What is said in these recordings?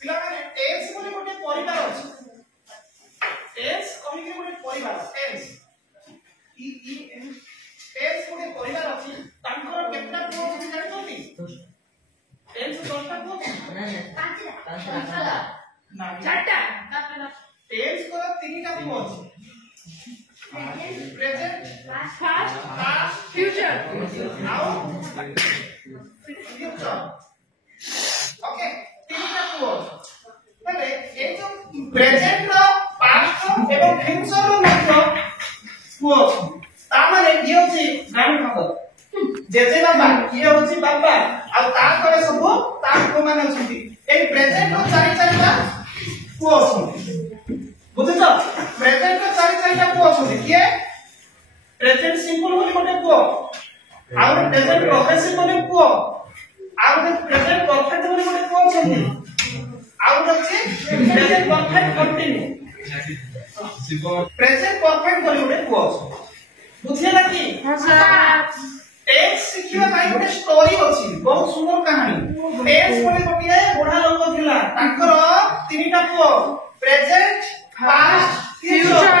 पिला माने टेंस बोली गोटे परिवार अछि टेंस कहि के गोटे परिवार टेंस ई एन टेंस गोटे परिवार अछि तांकर केतना पुओ अछि जानि छथि टेंस 10टा पुओ ना 4टा टेंस को 3टा पुओ अछि present past future now future okay 3टा पुओ तबे ए जो प्रेजेंट रो पास्ट एवं फ्यूचर रो मध्य पुओ ता माने की होची ग्रैंडफादर जेजे बाबा की होची बाबा आ ता करे सब ता को माने होची ए प्रेजेंट रो चारि चारिटा पुओ होची बुझछ प्रेजेंट रो चारि चारिटा पुओ होची किए प्रेजेंट सिंपल बोली गोटे पुओ आ प्रेजेंट प्रोग्रेसिव बोली पुओ आ प्रेजेंट परफेक्ट बोली गोटे पुओ होची आ होची present perfect continue present perfect बोली गोटे पुओ बुझिए ना कि हां सर टेंस सिखिबा भाई गोटे स्टोरी अछि बहुत सुंदर कहानी टेंस बोले गोटे बुढा लोक थिला ताकर तीनटा पुओ प्रेजेंट पास्ट फ्यूचर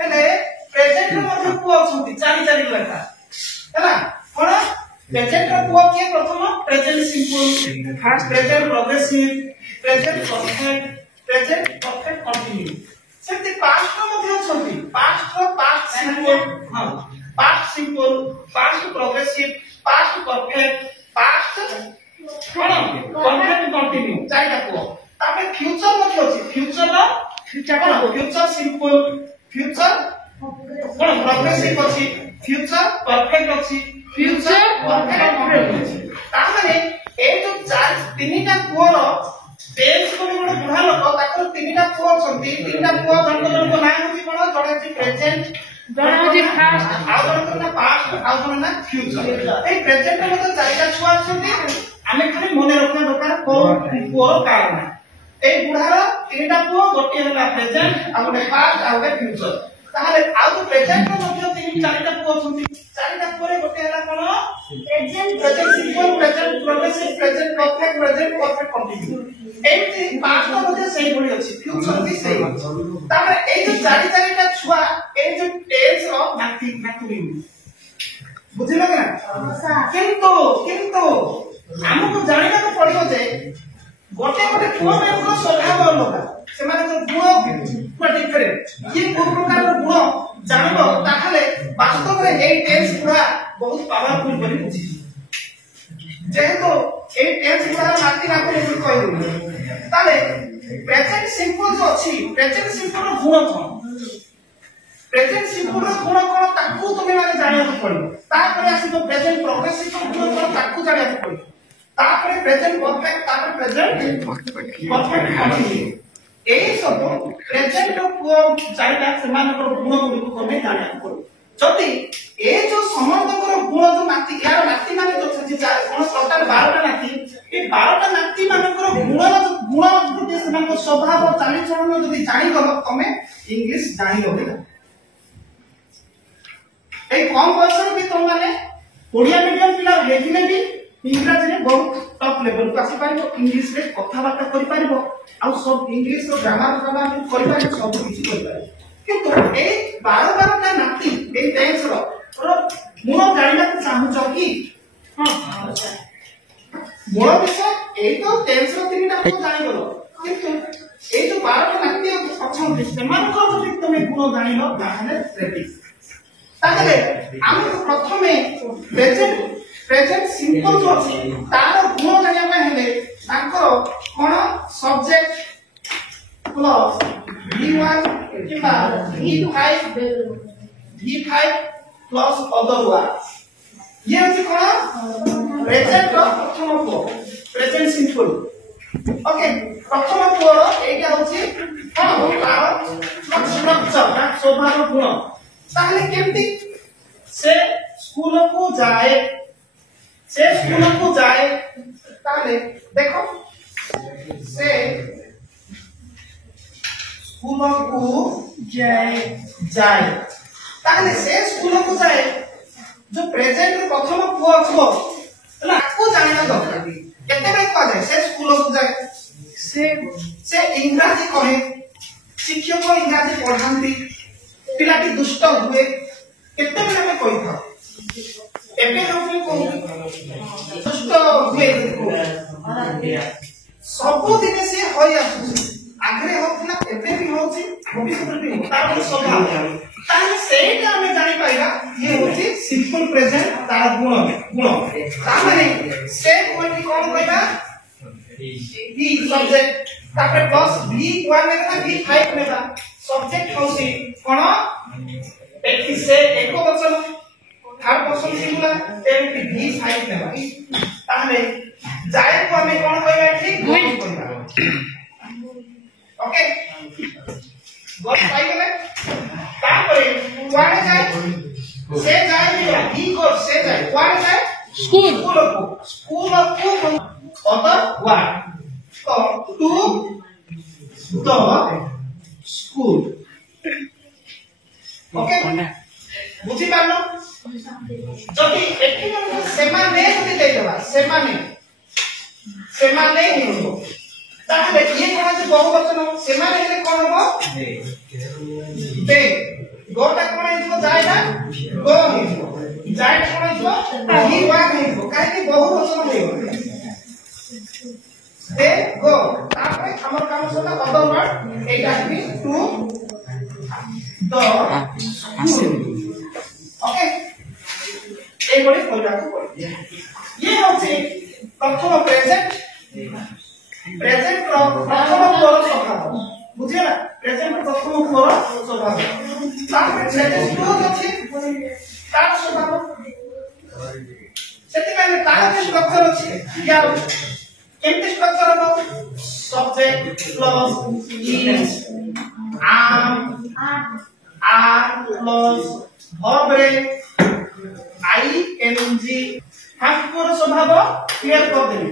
हेले प्रेजेंट रो मध्य पुओ अछंती चारि चारि लखा हैला कोन प्रेजेंट रो पुओ के प्रथम present simple past present progressive present perfect continuous सेति पास्ट रो मध्य अछंती पास्ट सिंपल हां past simple past progressive past perfect past कोन परफेक्ट कंटिन्यू चारिटा पुओ तापे फ्यूचर मध्य अछि फ्यूचर सिंपल फ्यूचर कोन प्रोग्रेसिव अछि फ्यूचर परफेक्ट अछि फ्यूचर परफेक्ट अछि ता माने ए जो चार तीनटा पुओ रो टेंस को गोटे बुढा लोक ताकर तीनटा पुओ छथि तीनटा पुओ जन ना होछि कोन जडे अछि प्रेजेंट जडे अछि पास्ट आ जडे ना पास्ट आ जडे ना फ्यूचर ए प्रेजेंट रे मते चारिटा छुआ छथि आमे खाली मने रखना दरकार को पुओ कारण ए बुढार तीनटा पुओ गोटे होला प्रेजेंट आ गोटे पास्ट आ गोटे फ्यूचर ताहाले आ जो प्रेजेंट रो मते तीन चारिटा पुओ छथि चारिटा पुओ रे गोटे होला कोन present simple present progressive present perfect continuous एमती पास्ट मते सेही बोली अछि फ्यूचर भी सेही ताहाले ए जो चारि चारिटा छुआ ए जो टेंस रो नाथी बुझिलो ना किंतु हमको जानिबा को पड़ियो जे गोटे पुओ मेको स्वभाव अलग से माने जो गुण डिफरेंट ये कोन प्रकार गुण जानिबो ताहाले वास्तव रे ए टेंस पूरा बहुत पावरफुल बोली बुझी जेहेतु ए टेंस पूरा माटी ना को कहू ताले प्रेजेंट सिंपल जो अछि प्रेजेंट सिंपल रो गुण कोन प्रेजेंट सिंपल रो गुण कोन ताकू तुमे माने जानिबो पड़ियो तापर आसी जो प्रेजेंट प्रोग्रेसिव रो गुण कोन ताकू जानिबो पड़ियो तापर प्रेजेंट परफेक्ट तापर प्रेजेंट परफेक्ट कंटिन्यू ए सब प्रेजेंट रो पुओ चारिटा समान रो गुण गुडी को कोने जानिबो पड़ियो जति ए जो समस्त को गुण जो नाती यार नाती माने जो जे कोन टोटल 12टा नाती ए 12टा नाती माने को गुण जो समान को स्वभाव चाली चलन जदी जानि गलो तमे इंग्लिश जानि लो ए कम बयस भी तुम माने ओडिया मीडियम पिला हेथिले भी इंग्लिश रे बहुत टॉप लेवल को आसी पारिबो इंग्लिश रे कथा बार्ता करि पारिबो आ सब इंग्लिश रो ग्रामर करि पारिबो सब किछि करि पारिबो किंतु ए 12टा नाती ए टेंस रो गुण जानिबा चाहू छ कि हां गुण विषय ए तो टेंस रो तीनटा को जानि गलो किंतु ए जो 12टा नाती अछन सेमान को जदि तुमे गुण जानिलो ताहाले रेडी ताहाले हम प्रथमे प्रेजेंट सिंपल जो अछि तार गुण जानिबा हेले ताकर कोन सब्जेक्ट प्लस v1 किबा v5 प्लस अदर वर्ड्स ये अछि कोन प्रेजेंट रो प्रथम को प्रेजेंट सिंपल ओके प्रथम को एटा होछि कोन तार स्ट्रक्चर ना स्वभाव गुण ताहले केमती से स्कूल को जाए ताहले देखो से स्कूल को जाए ताहले से स्कूल को जाए जो प्रेजेंट प्रथम को अछो ना को जानिना दरकार केते बे को जाए से स्कूल को जाए से इंग्राजी कहे शिक्षक इंग्राजी पढ़ाती पिलाटी दुष्ट हुए केते बेले में कहि था एबे हम को दुष्ट हुए सब दिन से होई आसु आगरे होतला एबे भी होची भविष्य में भी तार स्वभाव ताले सेटा हमें जानि पाइबा ये होची सिंपल प्रेजेंट तार गुण ता माने से कोई कोन कहबा भी सब्जेक्ट तापर प्लस V1 में ना V5 में ना सब्जेक्ट होसी कोन एक से एको वचन third person singular MT V5 में बा ताले जाय को हमें कोन कहबा ठीक गुण कहबा ओके गॉट पाई गले तापरे वाड़े जाय से जाय भी को से जाय वाड़े जाय स्कूल को other one to the school okay বুঝি পারলো যদি একটি মানে সেমানে যদি দেই দেবা সেমানে হিরো তাহলে ইয়ে কোন আছে বহুবচন সেমানে হলে কোন হবে দে গোটা কোন হইব যায় না গো হইব যায়টা কোন হইব হি ওয়ান হইব কাইকি বহুবচন হইব they go তারপরে আমার কাম হলো other word এইটা আসবে to the school ওকে এই বলে কইরাতে পড়ে ये হচ্ছে প্রথম প্রেজেন্ট প্রথম পর স্বভাব বুঝিলা না প্রেজেন্ট প্রথম পর স্বভাব তারপরে প্রেজেন্ট টু আছে তার স্বভাব সেটাই তার যে স্ট্রাকচার আছে ইয়া केमती स्ट्रक्चर हो subject plus is are plus verb रे ing फर्स्ट कोर स्वभाव क्लियर कर देबे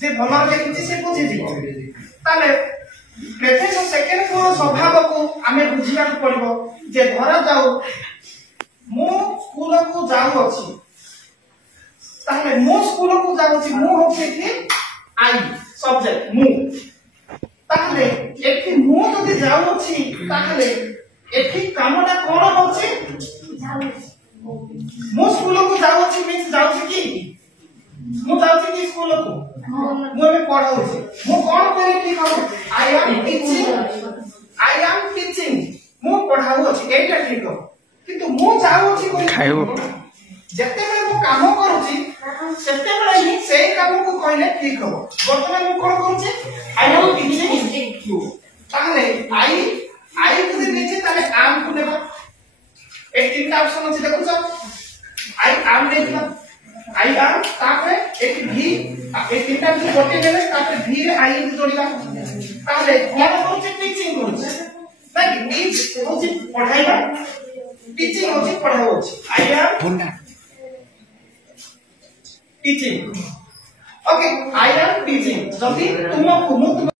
जे भला देखि से बुझि दिबो ताले प्रेजेंट और सेकंड कोर स्वभाव को हमें बुझिया पड़िबो जे धरा जाऊ मु स्कूल को जाऊ अछि ताले मु स्कूल को जाऊ अछि मु होछि कि आई सब्जेक्ट मु ताहले एठी मु जदि जाऊ अछि ताहले एठी कामटा कोन होछि मु स्कूल को जाऊ अछि मींस जाऊ छी कि मु जाऊ छी कि स्कूल को मु में पढ़ाऊ छी मु कोन करे कि कहू आई एम टीचिंग मु पढ़ाऊ अछि एटा ठीक हो किंतु मु जाऊ अछि कोइ जते बेले मु काम करूची सेते बेले ही सेही काम को कहले ठीक हो वर्तमान मु कोन करूची आई एम टीचिंग यू ताहले आई जदि नीचे ताले आम को देबा ए तीनटा ऑप्शन अछि देखुछो आई आम देबा आई आम तापरे एक भी ए तीनटा जो गोटे देले तापरे भी रे आई जोड़िबा ताहले कोन करूची टीचिंग करूची नाही टीच होची पढ़ाइबा टीचिंग होची पढ़ाओ होची I am teaching okay I am teaching जदि तुमको